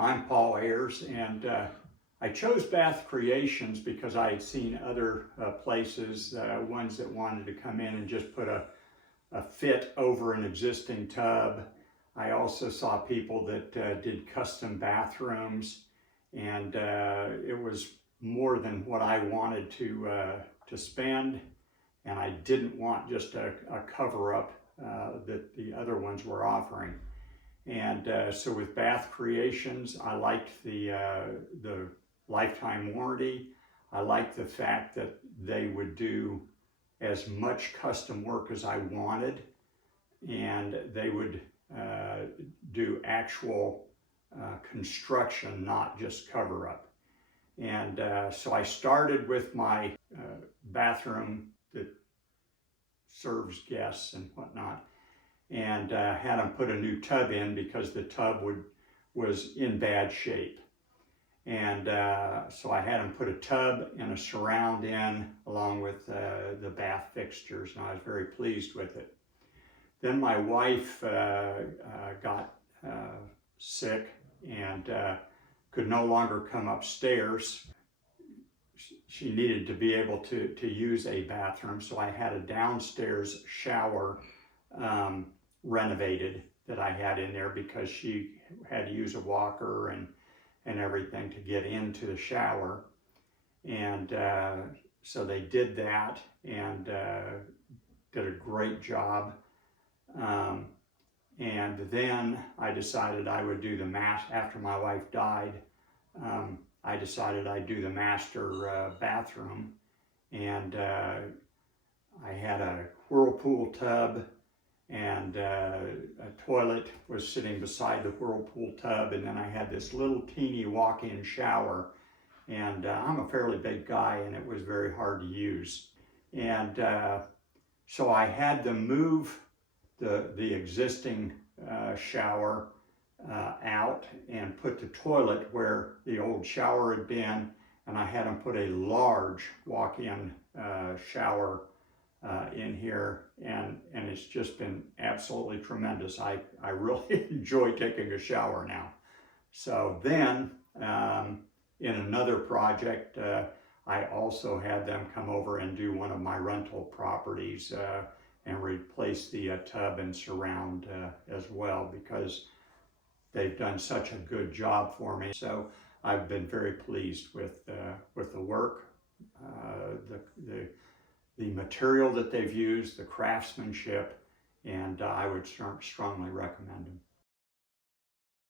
I'm Paul Ayres, and I chose Bath Creations because I had seen other places, ones that wanted to come in and just put a fit over an existing tub. I also saw people that did custom bathrooms, and it was more than what I wanted to spend, and I didn't want just a cover-up that the other ones were offering. And so with Bath Creations, I liked the lifetime warranty. I liked the fact that they would do as much custom work as I wanted, and they would do actual construction, not just cover up. And so I started with my bathroom that serves guests and whatnot, and had them put a new tub in because the tub was in bad shape. And so I had them put a tub and a surround in along with the bath fixtures, and I was very pleased with it. Then my wife got sick and could no longer come upstairs. She needed to be able to use a bathroom, so I had a downstairs shower renovated that I had in there because she had to use a walker and everything to get into the shower. And so they did that and did a great job. And then I decided I would do the after my wife died, I decided I'd do the master bathroom. And I had a whirlpool tub, and a toilet was sitting beside the whirlpool tub, and then I had this little teeny walk-in shower. And I'm a fairly big guy, and it was very hard to use. And so I had them move the existing shower out and put the toilet where the old shower had been, and I had them put a large walk-in shower in here, and it's just been absolutely tremendous. I really enjoy taking a shower now. So then in another project, I also had them come over and do one of my rental properties and replace the tub and surround as well, because they've done such a good job for me. So I've been very pleased with the work, the material that they've used, the craftsmanship, and I would strongly recommend them.